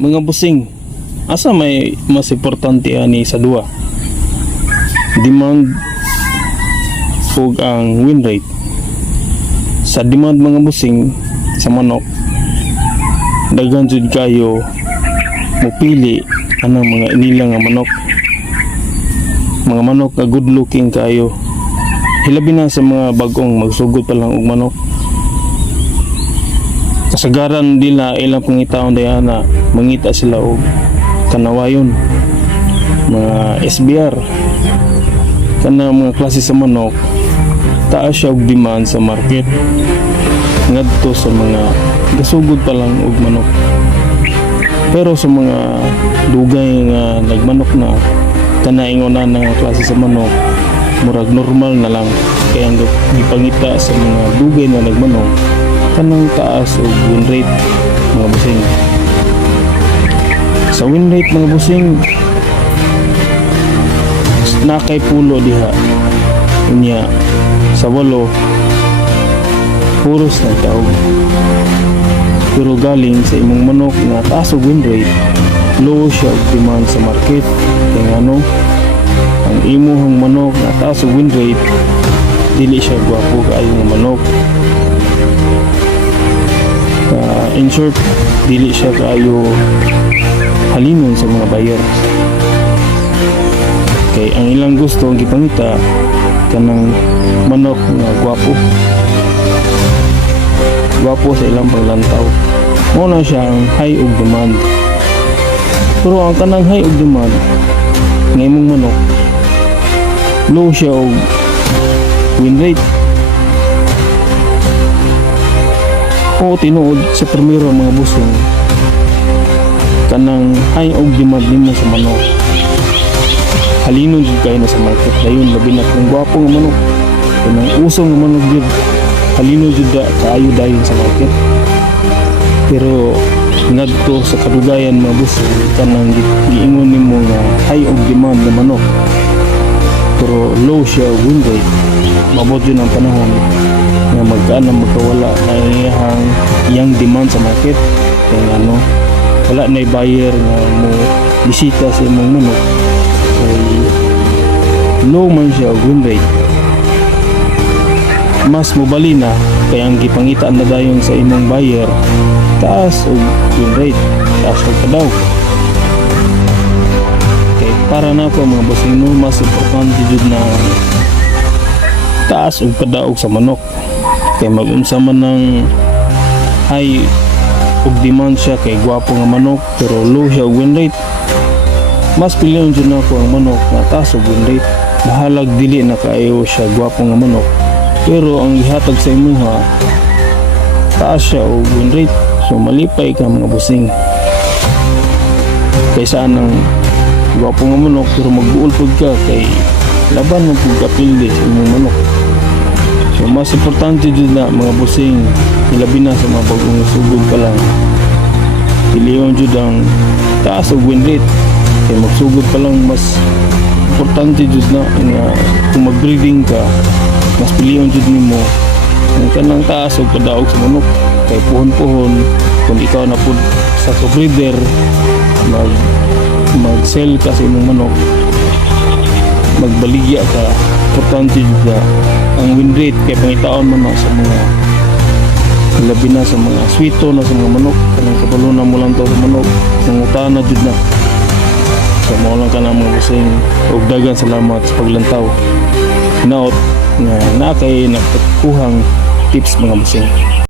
Mga busing, asa may mas importante ani sa duwa? Demand ug ang win rate. Sa demand mga busing sa manok, daghan jud kayo mupili anang mga inila nga manok. Mga manok nga good looking kayo. Hilabi na sa mga bagong magsugod pa lang og manok. Kasagaran nila ilang pangitaon dayan na mangita sila og kanawayon, mga SBR, kana mga klase sa manok. Taas siya og demand sa market ngadto sa mga gasugod pa lang og manok. Pero sa mga dugay nga nagmanok na, kana ingonan nga klase sa manok, murag normal na lang. Kaya ang gipangita sa mga dugay na nagmanok kanang taas o win rate mga busing. Sa win rate mga busing, nakay pulo diha unya sa 8 puros na taog. Pero galing sa imong manok nga taas o win rate, low siya og demand sa market. Kaya ano, ang imuhang manok nga taas o win rate, dili siya gwapo kaayo nga manok. In short, dili siya kaayo halinon sa mga buyer. Kay ang ilang gusto ang gipangita kanang manok nga gwapo sa ilang paglantaw. Mo na siya ang high og demand. Pero ang kanang high og demand nga imong manok, low siya og win rate. O tinuod sa primero mga busong, kanang high og demand nimo sa manok, halinon jud kayo na sa market dayon. Labi na kung gwapo nga manok, kanang usong nga manok jud, halinon jud kaayo dayon sa market. Pero ngadto sa kadugayan mga busong, kanang giingon nimo nga high og demand na manok pero low siya win rate, mabot yun ang panahon nga magkaan na magkawala na iyang demand sa market. Kaya ano, wala na buyer nga mo bisita sa imong manok kay low man siya win rate. Mas mobali na kaya ang gipangitaan na dayon sa imong buyer taas og win rate, taas og kadaw. Kay para na po mga bossing, no, mas importante jud na taas og kadaog sa manok. Kay mag-unsa man ng high og demand siya kay gwapo nga manok pero low siya og win rate, mas piliyon jud nako ang manok nga taas og win rate. Bahalag dili na kaayo siya gwapo nga manok pero ang gihatag sa imuha taas siya og win rate, so malipay ka mga busing. Kaysa anang gwapo nga manok pero magbuol pud ka kay laban mo pud kapildi sa imong manok. So mas importante jud na mga busing, ilabi na sa mga bagong sugod pa lang, piliyon jud ang taas og win rate. Kay magsugod pa lang mas importante jud na nga kung mag-breeding ka, mas piliyon jud nimo ang kanang taas og kadaog sa manok. Kay puhon-puhon kung ikaw na pud sa breeder mag-sell ka sa imong manok, magbaligya ka, importante jud ang win rate. Kay pangitaon man na sa mga labi na sa mga sweeto na sa mga manok, kanang kabalunan mo lang to sa manok, nangutana jud na. So mo lang ka na mga busing, og dagan salamat sa paglantaw. Naot nga na kay nagkuhang tips mga busing.